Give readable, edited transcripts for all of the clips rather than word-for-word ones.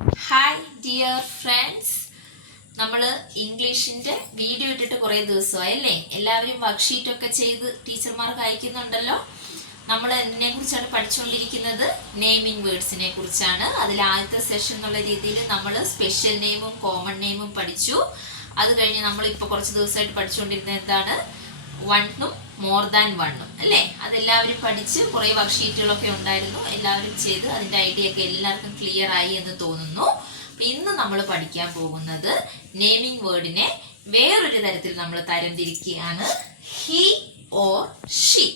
Hi dear friends, നമ്മൾ ഇംഗ്ലീഷിൻ്റെ video ഇട്ടിട്ട് കുറേ ദിവസമായി അല്ലേ? എല്ലാവരും വർക്ക്ഷീറ്റൊക്കെ ചെയ്ത് ടീച്ചർമാർക്ക് അയക്കുന്നുണ്ടല്ലോ. നമ്മൾ ഇതിനെ കുറിച്ചാണ് പഠിച്ചുകൊണ്ടിരിക്കുന്നത്, നെയിമിംഗ് വേർഡ്സിനെ കുറിച്ചാണ്. അതിൽ ആദ്യത്തെ സെഷൻ എന്നുള്ള രീതിയിൽ നമ്മൾ സ്പെഷ്യൽ നെയിമും കോമൺ നെയിമും പഠിച്ചു. അത് കഴിഞ്ഞ് നമ്മളിപ്പോൾ കുറച്ച് ദിവസമായിട്ട് പഠിച്ചുകൊണ്ടിരുന്നത് എന്താണ്? വണ്ണും മോർ ദാൻ വണ്ണും അല്ലേ? അതെല്ലാവരും പഠിച്ച് കുറേ വർക്ക്ഷീറ്റുകളൊക്കെ ഉണ്ടായിരുന്നു, എല്ലാവരും ചെയ്ത് അതിൻ്റെ ഐഡിയ ഒക്കെ എല്ലാവർക്കും ക്ലിയർ ആയി എന്ന് തോന്നുന്നു. അപ്പം ഇന്ന് നമ്മൾ പഠിക്കാൻ പോകുന്നത് നെയിമിംഗ് വേർഡിനെ വേറൊരു തരത്തിൽ നമ്മൾ തരംതിരിക്കുകയാണ്. He or Xi.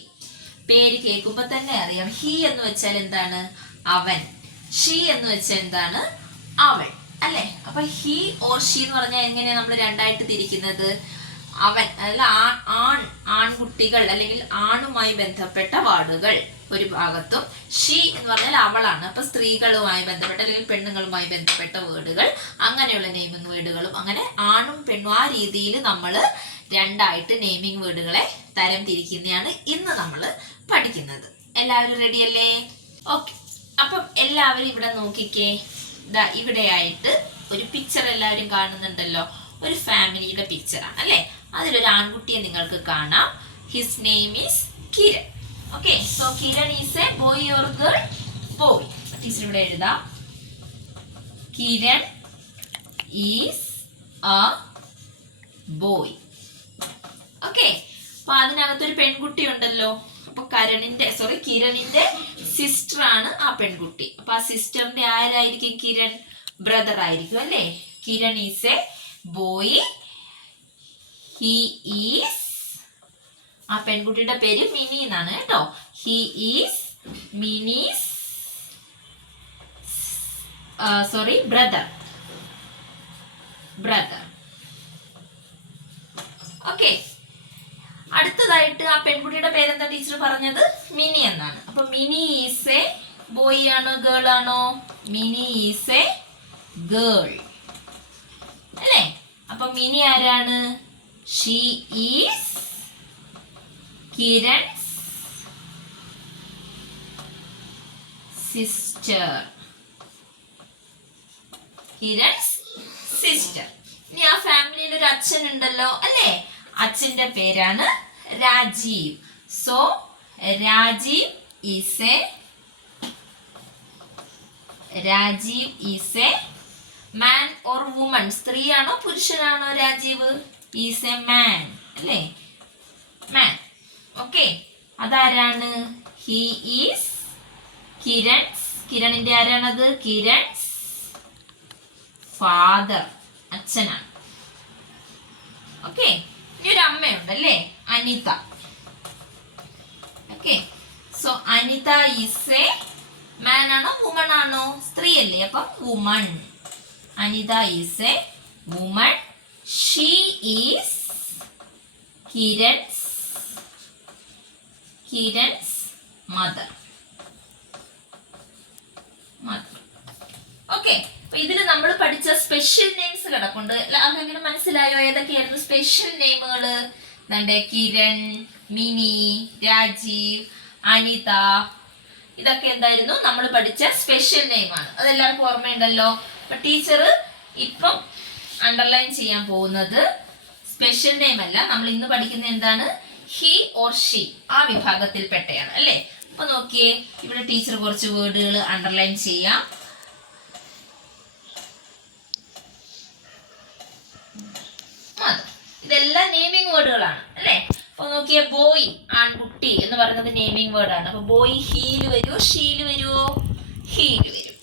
പേര് കേൾക്കുമ്പോൾ തന്നെ അറിയാം, ഹി എന്ന് വെച്ചാൽ എന്താണ്? അവൻ. ഷി എന്ന് വെച്ചാൽ എന്താണ്? അവൾ അല്ലേ? അപ്പൊ ഹി ഓർ ഷി എന്ന് പറഞ്ഞാൽ എങ്ങനെയാണ് നമ്മൾ രണ്ടായിട്ട് തിരിക്കുന്നത്? അവൻ അല്ല ആൺകുട്ടികൾ അല്ലെങ്കിൽ ആണുമായി ബന്ധപ്പെട്ട വാർഡുകൾ ഒരു ഭാഗത്തും, ഷീ എന്ന് പറഞ്ഞാൽ അവളാണ്, അപ്പൊ സ്ത്രീകളുമായി ബന്ധപ്പെട്ട അല്ലെങ്കിൽ പെണ്ണുങ്ങളുമായി ബന്ധപ്പെട്ട വേർഡുകൾ, അങ്ങനെയുള്ള നെയിമിംഗ് വേർഡുകളും, അങ്ങനെ ആണും പെണ്ണും ആ രീതിയിൽ നമ്മൾ രണ്ടായിട്ട് നെയിമിംഗ് വേർഡുകളെ തരം തിരിക്കുന്നതാണ് ഇന്ന് നമ്മൾ പഠിക്കുന്നത്. എല്ലാവരും റെഡിയല്ലേ? ഓക്കെ, അപ്പം എല്ലാവരും ഇവിടെ നോക്കിക്കേ. ഇവിടെയായിട്ട് ഒരു പിക്ചർ എല്ലാവരും കാണുന്നുണ്ടല്ലോ, ഒരു ഫാമിലിയുടെ പിക്ചറാണ് അല്ലേ? അതിലൊരു ആൺകുട്ടിയെ നിങ്ങൾക്ക് കാണാം. His name is Kiran. Okay, so Kiran is a boy or girl? Boy. Teacher ഇവിടെ എഴുതാം, Kiran is a boy. Okay, അപ്പൊ അതിനകത്തൊരു പെൺകുട്ടി ഉണ്ടല്ലോ. അപ്പൊ കിരണിന്റെ സിസ്റ്റർ ആണ് ആ പെൺകുട്ടി. അപ്പൊ ആ സിസ്റ്ററിന്റെ ആരായിരിക്കും? കിരൺ ബ്രദർ ആയിരിക്കും അല്ലേ? Kiran is a boy. He is, ആ പെൺകുട്ടിയുടെ പേര് മിനി എന്നാണ് കേട്ടോ. He is Mini's brother. Okay, അടുത്തതായിട്ട് ആ പെൺകുട്ടിയുടെ പേരെന്താ ടീച്ചർ പറഞ്ഞത്? മിനി എന്നാണ്. അപ്പൊ മിനി ഈസ് എ ബോയ് ആണോ ഗേൾ ആണോ? മിനി ഈസ് എ ഗേൾ അല്ലേ? അപ്പൊ മിനി ആരാണ്? She is Kiran's sister. Kiran's sister. ഇനി ആ ഫാമിലിയിൽ ഒരു അച്ഛൻ ഉണ്ടല്ലോ അല്ലേ? അച്ഛന്റെ പേരാണ് Rajeev. So Rajeev is a man or woman. സ്ത്രീയാണോ പുരുഷനാണോ രാജീവ്? ഈസ് എ മാൻ അല്ലേ? മാൻ. ഓക്കെ, അതാരാണ്? He is Kiran's. കിരണിന്റെ ആരാണത്? കിരൺസ് ഫാദർ, അച്ഛനാണ്. ഓക്കെ, ഇനി ഒരു അമ്മയുണ്ടല്ലേ, Anitha. Okay, so Anitha is a man ആണോ വുമൺ ആണോ? സ്ത്രീ അല്ലേ, അപ്പം woman. Anitha is a woman. She is Kiran's mother. Okay, അപ്പൊ ഇതിൽ നമ്മൾ പഠിച്ച സ്പെഷ്യൽ നെയിംസ് കിടപ്പുണ്ട്. അതെങ്ങനെ മനസ്സിലായോ? ഏതൊക്കെയായിരുന്നു സ്പെഷ്യൽ നെയിമുകള്? കിരൺ, മിനി, രാജീവ്, അനിത, ഇതൊക്കെ എന്തായിരുന്നു? നമ്മൾ പഠിച്ച സ്പെഷ്യൽ നെയിമാണ്. അതെല്ലാവർക്കും ഓർമ്മയുണ്ടല്ലോ. അപ്പൊ ടീച്ചർ ഇപ്പം അണ്ടർലൈൻ ചെയ്യാൻ പോകുന്നത് സ്പെഷ്യൽ നെയിം അല്ല, നമ്മൾ ഇന്ന് പഠിക്കുന്ന എന്താണ്? ഹി ഓർ ഷി, ആ വിഭാഗത്തിൽപ്പെട്ടയാണ് അല്ലേ? അപ്പൊ നോക്കിയേ, ഇവിടെ ടീച്ചർ കുറച്ച് വേർഡുകൾ അണ്ടർലൈൻ ചെയ്യാം. ഇതെല്ലാം നെയിമിംഗ് വേർഡുകളാണ് അല്ലേ? അപ്പൊ നോക്കിയേ, ബോയ് ആൺകുട്ടി എന്ന് പറയുന്നത് നെയിമിംഗ് വേർഡാണ്. അപ്പൊ ബോയ് ഹീല് വരുമോ ഷീല് വരുമോ? ഹീല് വരും.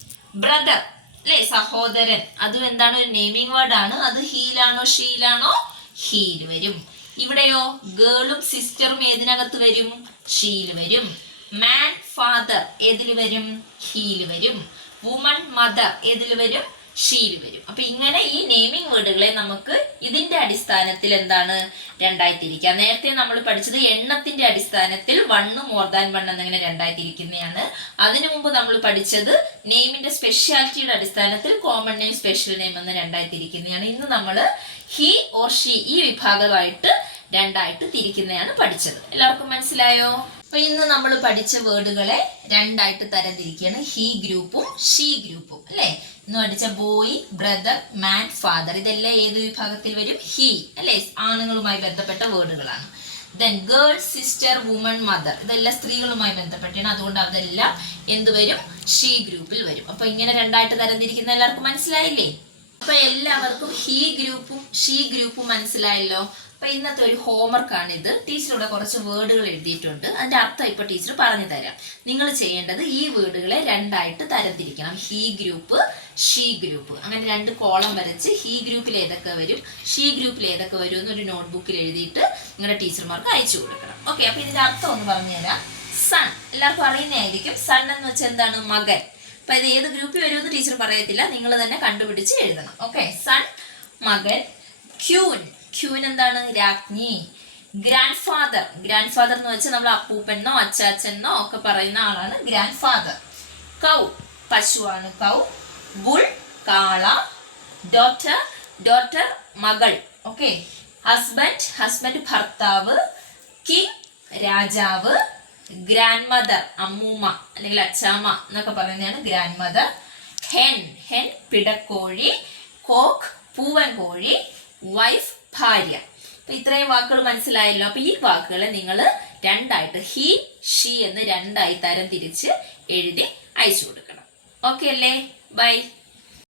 ബ്രദർ അല്ലേ, സഹോദരൻ, അതും എന്താണ്? ഒരു നെയിമിംഗ് വേർഡാണ്. അത് ഹീലാണോ ഷീലാണോ? ഹീല് വരും. ഇവിടെയോ ഗേളും സിസ്റ്ററും ഏതിനകത്ത് വരും? ഷീല് വരും. മാൻ ഫാദർ ഏതിൽ വരും? ഹീല് വരും. വുമൺ മദർ ഏതിൽ വരും? ഷീൽ വരും. അപ്പൊ ഇങ്ങനെ ഈ നെയിമിംഗ് വേർഡുകളെ നമുക്ക് ഇതിന്റെ അടിസ്ഥാനത്തിൽ എന്താണ് രണ്ടായി തിരിക്കാം. നേരത്തെ നമ്മൾ പഠിച്ചത് എണ്ണത്തിന്റെ അടിസ്ഥാനത്തിൽ വണ്ണ് മോർ ദാൻ വൺ എന്നിങ്ങനെ രണ്ടായി തിരിക്കുന്നതാണ്. അതിനു മുമ്പ് നമ്മൾ പഠിച്ചത് നെയിമിന്റെ സ്പെഷ്യാലിറ്റിയുടെ അടിസ്ഥാനത്തിൽ കോമൺ നെയിം സ്പെഷ്യൽ നെയിം എന്ന് രണ്ടായി തിരിക്കുന്നതാണ്. ഇന്ന് നമ്മൾ ഹി ഓർ ഷീ ഈ വിഭാഗമായിട്ട് രണ്ടായിട്ട് തിരിക്കുന്നതാണ് പഠിച്ചത്. എല്ലാവർക്കും മനസ്സിലായോ? അപ്പൊ ഇന്ന് നമ്മൾ പഠിച്ച വേർഡുകളെ രണ്ടായിട്ട് തരംതിരിക്കുകയാണ്. ഹി ഗ്രൂപ്പും ഷീ ഗ്രൂപ്പും അല്ലെ. ഇന്ന് പഠിച്ച ബോയ്, ബ്രദർ, മാൻ, ഫാദർ ഇതെല്ലാം ഏത് വിഭാഗത്തിൽ വരും? ഹി അല്ലെ, ആണുങ്ങളുമായി ബന്ധപ്പെട്ട വേർഡുകളാണ്. Then girl, sister, woman, mother ഇതെല്ലാം സ്ത്രീകളുമായി ബന്ധപ്പെട്ടാണ്. അതുകൊണ്ട് അതെല്ലാം എന്ത് വരും? ഷീ ഗ്രൂപ്പിൽ വരും. അപ്പൊ ഇങ്ങനെ രണ്ടായിട്ട് തരംതിരിക്കുന്ന എല്ലാവർക്കും മനസ്സിലായില്ലേ? അപ്പൊ എല്ലാവർക്കും ഹി ഗ്രൂപ്പും ഷീ ഗ്രൂപ്പും മനസ്സിലായല്ലോ. അപ്പൊ ഇന്നത്തെ ഒരു ഹോംവർക്ക് ആണ് ഇത്. ടീച്ചർ ഇവിടെ കുറച്ച് വേർഡുകൾ എഴുതിയിട്ടുണ്ട്. അതിന്റെ അർത്ഥം ഇപ്പൊ ടീച്ചർ പറഞ്ഞു തരാം. നിങ്ങൾ ചെയ്യേണ്ടത് ഈ വേർഡുകളെ രണ്ടായിട്ട് തരംതിരിക്കണം. He group, she group. അങ്ങനെ രണ്ട് കോളം വരച്ച് ഹി ഗ്രൂപ്പിൽ ഏതൊക്കെ വരും, ഷീ ഗ്രൂപ്പിൽ ഏതൊക്കെ വരും എന്നൊരു നോട്ട്ബുക്കിൽ എഴുതിയിട്ട് നിങ്ങളുടെ ടീച്ചർമാർക്ക് അയച്ചു കൊടുക്കണം. ഓക്കെ, അപ്പൊ ഇതിന്റെ അർത്ഥം ഒന്ന് പറഞ്ഞു തരാം. സൺ എല്ലാവർക്കും അറിയുന്നതായിരിക്കും. സൺ എന്ന് വെച്ചാൽ എന്താണ്? മകൻ. അപ്പൊ ഇത് ഏത് ഗ്രൂപ്പിൽ വരുമെന്ന് ടീച്ചർ പറയത്തില്ല, നിങ്ങൾ തന്നെ കണ്ടുപിടിച്ച് എഴുതണം. ഓക്കെ, സൺ മകൻ. ക്യൂൻ, ക്യൂൻ എന്താണ്? രാജ്ഞി. ഗ്രാൻഡ് ഫാദർ, ഗ്രാൻഡ് ഫാദർ എന്ന് വെച്ചാൽ നമ്മൾ അപ്പൂപ്പനോ അച്ചാച്ചനോ ഒക്കെ പറയുന്ന ആളാണ് ഗ്രാൻഡ് ഫാദർ. കൗ പശുവാണ് കൗ. ബുൾ കാള. ഡോട്ടർ, ഡോട്ടർ മകൾ. ഓക്കെ, ഹസ്ബൻഡ്, ഹസ്ബൻഡ് ഭർത്താവ്. കിങ് രാജാവ്. ഗ്രാൻഡ് മദർ അമ്മൂമ്മ അല്ലെങ്കിൽ അച്ചാമ്മ എന്നൊക്കെ പറയുന്നതാണ് ഗ്രാൻഡ് മദർ. ഹെൻ, ഹെൻ പിടക്കോഴി. കോക്ക് പൂവൻ കോഴി. വൈഫ് ഭാര്യ. അപ്പൊ ഇത്രയും വാക്കുകൾ മനസ്സിലായല്ലോ. അപ്പൊ ഈ വാക്കുകളെ നിങ്ങൾ രണ്ടായിട്ട് ഹി ഷീ എന്ന് രണ്ടായി തരം തിരിച്ച് എഴുതി അയച്ചു കൊടുക്കണം. ഓക്കെ അല്ലേ? ബൈ.